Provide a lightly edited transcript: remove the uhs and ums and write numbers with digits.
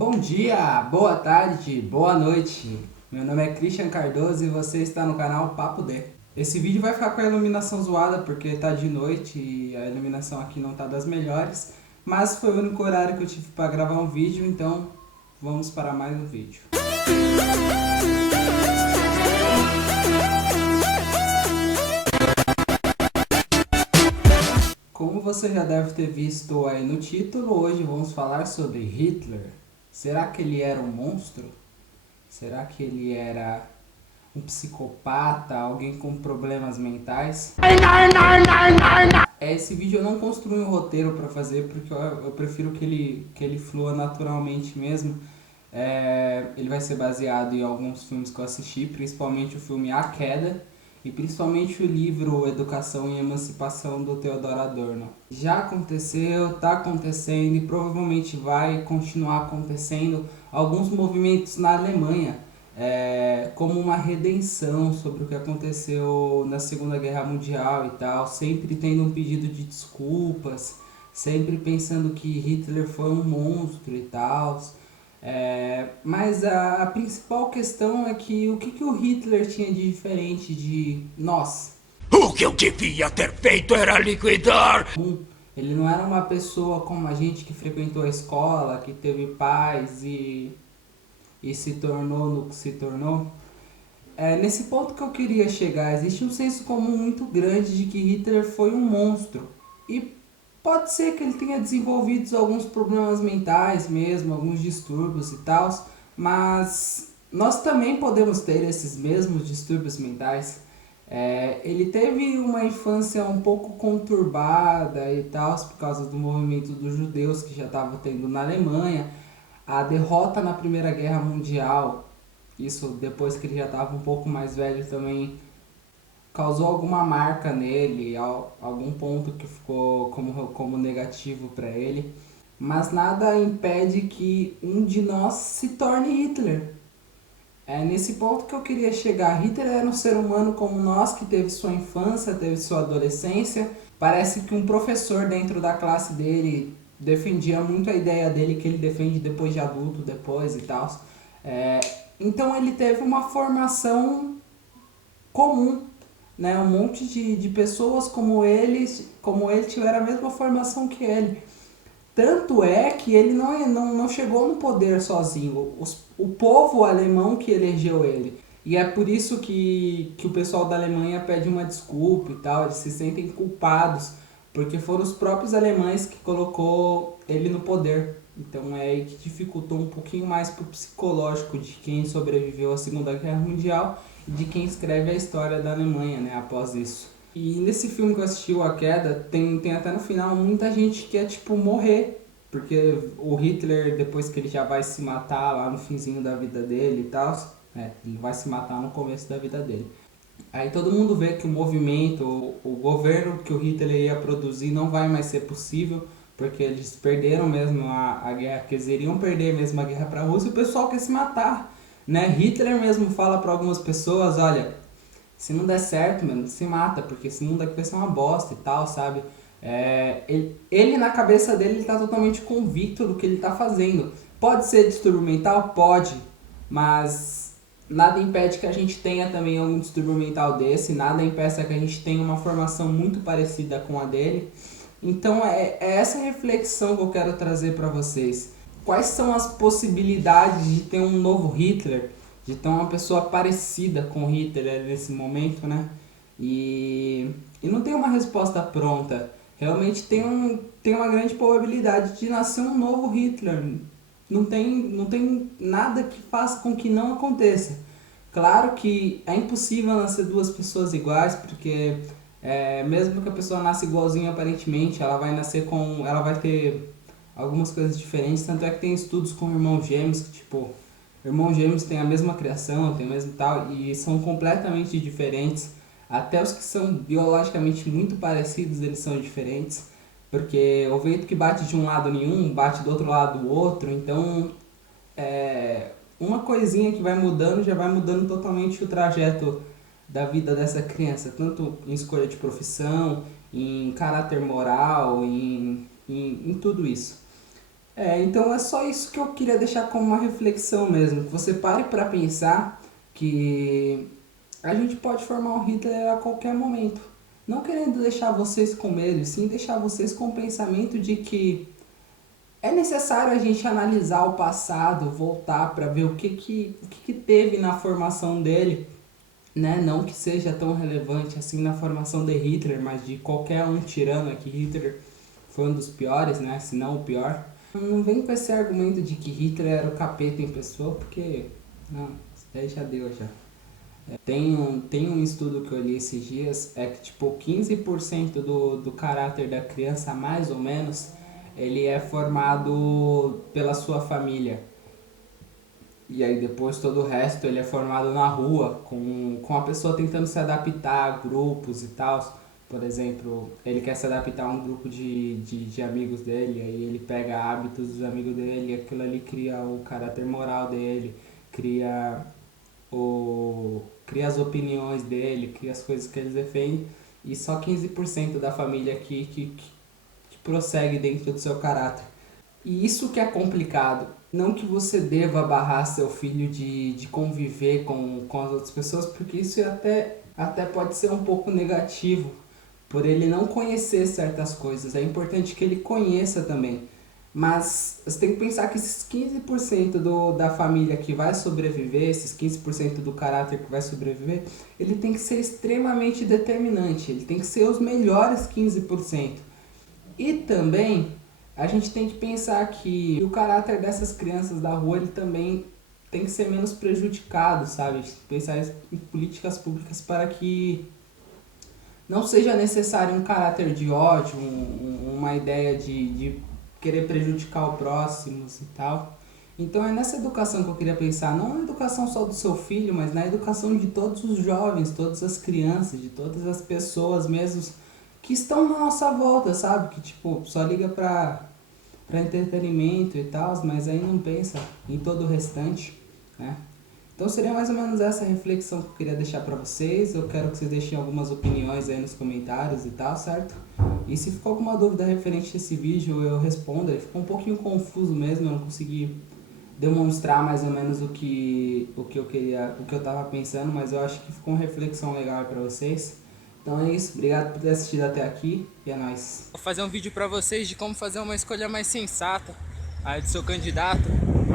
Bom dia, boa tarde, boa noite. Meu nome é Christian Cardoso e você está no canal Papo D. Esse vídeo vai ficar com a iluminação zoada porque tá de noite e a iluminação aqui não tá das melhores, mas foi o único horário que eu tive para gravar um vídeo, então vamos para mais um vídeo. Como você já deve ter visto aí no título, hoje vamos falar sobre Hitler. Será que ele era um monstro? Será que ele era um psicopata, alguém com problemas mentais? Esse vídeo eu não construí um roteiro para fazer porque eu prefiro que ele flua naturalmente mesmo. Ele vai ser baseado em alguns filmes que eu assisti, principalmente o filme A Queda e principalmente o livro Educação e Emancipação do Theodor Adorno. Já aconteceu, está acontecendo e provavelmente vai continuar acontecendo alguns movimentos na Alemanha, como uma redenção sobre o que aconteceu na Segunda Guerra Mundial e tal, sempre tendo um pedido de desculpas, sempre pensando que Hitler foi um monstro e tal. Mas a principal questão é que o que o Hitler tinha de diferente de nós? O que eu devia ter feito era liquidar! Ele não era uma pessoa como a gente que frequentou a escola, que teve pais e se tornou no que se tornou. Nesse ponto que eu queria chegar, existe um senso comum muito grande de que Hitler foi um monstro. E pode ser que ele tenha desenvolvido alguns problemas mentais mesmo, alguns distúrbios e tal, mas nós também podemos ter esses mesmos distúrbios mentais. Ele teve uma infância um pouco conturbada e tal, por causa do movimento dos judeus que já estava tendo na Alemanha, a derrota na Primeira Guerra Mundial, isso depois que ele já estava um pouco mais velho também, causou alguma marca nele, algum ponto que ficou como negativo para ele. Mas nada impede que um de nós se torne Hitler. É nesse ponto que eu queria chegar. Hitler era um ser humano como nós, que teve sua infância, teve sua adolescência. Parece que um professor dentro da classe dele defendia muito a ideia dele, que ele defende depois de adulto, depois e tal. Então ele teve uma formação comum, né? Um monte de pessoas como ele tiveram a mesma formação que ele. Tanto é que ele não chegou no poder sozinho. O povo alemão que elegeu ele. E é por isso que o pessoal da Alemanha pede uma desculpa e tal. Eles se sentem culpados. Porque foram os próprios alemães que colocou ele no poder. Então é aí que dificultou um pouquinho mais pro psicológico de quem sobreviveu à Segunda Guerra Mundial e de quem escreve a história da Alemanha, né, após isso. E nesse filme que eu assisti, O A Queda, tem até no final muita gente que quer, tipo, morrer. Porque o Hitler, depois que ele já vai se matar lá no finzinho da vida dele e tal, ele vai se matar no começo da vida dele. Aí todo mundo vê que o movimento, o governo que o Hitler ia produzir não vai mais ser possível, porque eles perderam mesmo a guerra, que eles iriam perder mesmo a guerra para a Rússia, e o pessoal quer se matar, né? Hitler mesmo fala para algumas pessoas, olha, se não der certo, mano, se mata, porque senão daqui vai ser uma bosta e tal, sabe? Ele na cabeça dele, ele tá totalmente convicto do que ele tá fazendo. Pode ser distúrbio mental? Pode, mas nada impede que a gente tenha também algum distúrbio mental desse, nada impede que a gente tenha uma formação muito parecida com a dele. Então é essa reflexão que eu quero trazer para vocês. Quais são as possibilidades de ter um novo Hitler, de ter uma pessoa parecida com Hitler nesse momento, né? E não tem uma resposta pronta. Realmente tem uma grande probabilidade de nascer um novo Hitler. Não tem nada que faça com que não aconteça. Claro que é impossível nascer duas pessoas iguais, porque mesmo que a pessoa nasça igualzinha aparentemente, ela vai ter algumas coisas diferentes. Tanto é que tem estudos com irmãos gêmeos que, tipo, irmãos gêmeos têm a mesma criação, têm o mesmo tal, e são completamente diferentes. Até os que são biologicamente muito parecidos, eles são diferentes. Porque o vento que bate de um lado nenhum, bate do outro lado do outro. Então, uma coisinha que vai mudando, já vai mudando totalmente o trajeto da vida dessa criança. Tanto em escolha de profissão, em caráter moral, em tudo isso. Então é só isso que eu queria deixar como uma reflexão mesmo. Que você pare para pensar que a gente pode formar um Hitler a qualquer momento. Não querendo deixar vocês com medo, e sim deixar vocês com o pensamento de que é necessário a gente analisar o passado, voltar para ver o que teve na formação dele, né? Não que seja tão relevante assim na formação de Hitler, mas de qualquer um tirano aqui, Hitler foi um dos piores, né? Se não o pior. Não vem com esse argumento de que Hitler era o capeta em pessoa, porque não, isso daí já deu já. Tem um estudo que eu li esses dias, é que tipo 15% do caráter da criança, mais ou menos, ele é formado pela sua família. E aí depois todo o resto ele é formado na rua, com a pessoa tentando se adaptar a grupos e tal. Por exemplo, ele quer se adaptar a um grupo de amigos dele, aí ele pega hábitos dos amigos dele, e aquilo ali cria o caráter moral dele, cria cria as opiniões dele, cria as coisas que ele defende, e só 15% da família aqui que prossegue dentro do seu caráter. E isso que é complicado. Não que você deva barrar seu filho de conviver com as outras pessoas, porque isso até pode ser um pouco negativo, por ele não conhecer certas coisas. É importante que ele conheça também. Mas você tem que pensar que esses 15% da família que vai sobreviver, esses 15% do caráter que vai sobreviver, ele tem que ser extremamente determinante, ele tem que ser os melhores 15%. E também a gente tem que pensar que o caráter dessas crianças da rua ele também tem que ser menos prejudicado, sabe? Pensar em políticas públicas para que não seja necessário um caráter de ódio, uma ideia de querer prejudicar o próximo e tal. Então é nessa educação que eu queria pensar, não na educação só do seu filho, mas na educação de todos os jovens, todas as crianças, de todas as pessoas mesmo que estão na nossa volta, sabe? Que tipo, só liga pra entretenimento e tal, mas aí não pensa em todo o restante, né? Então seria mais ou menos essa reflexão que eu queria deixar pra vocês. Eu quero que vocês deixem algumas opiniões aí nos comentários e tal, certo? E se ficou alguma dúvida referente a esse vídeo, eu respondo. Ele ficou um pouquinho confuso mesmo, eu não consegui demonstrar mais ou menos o que eu tava pensando, mas eu acho que ficou uma reflexão legal aí pra vocês. Então é isso, obrigado por ter assistido até aqui e é nóis. Vou fazer um vídeo pra vocês de como fazer uma escolha mais sensata aí do seu candidato.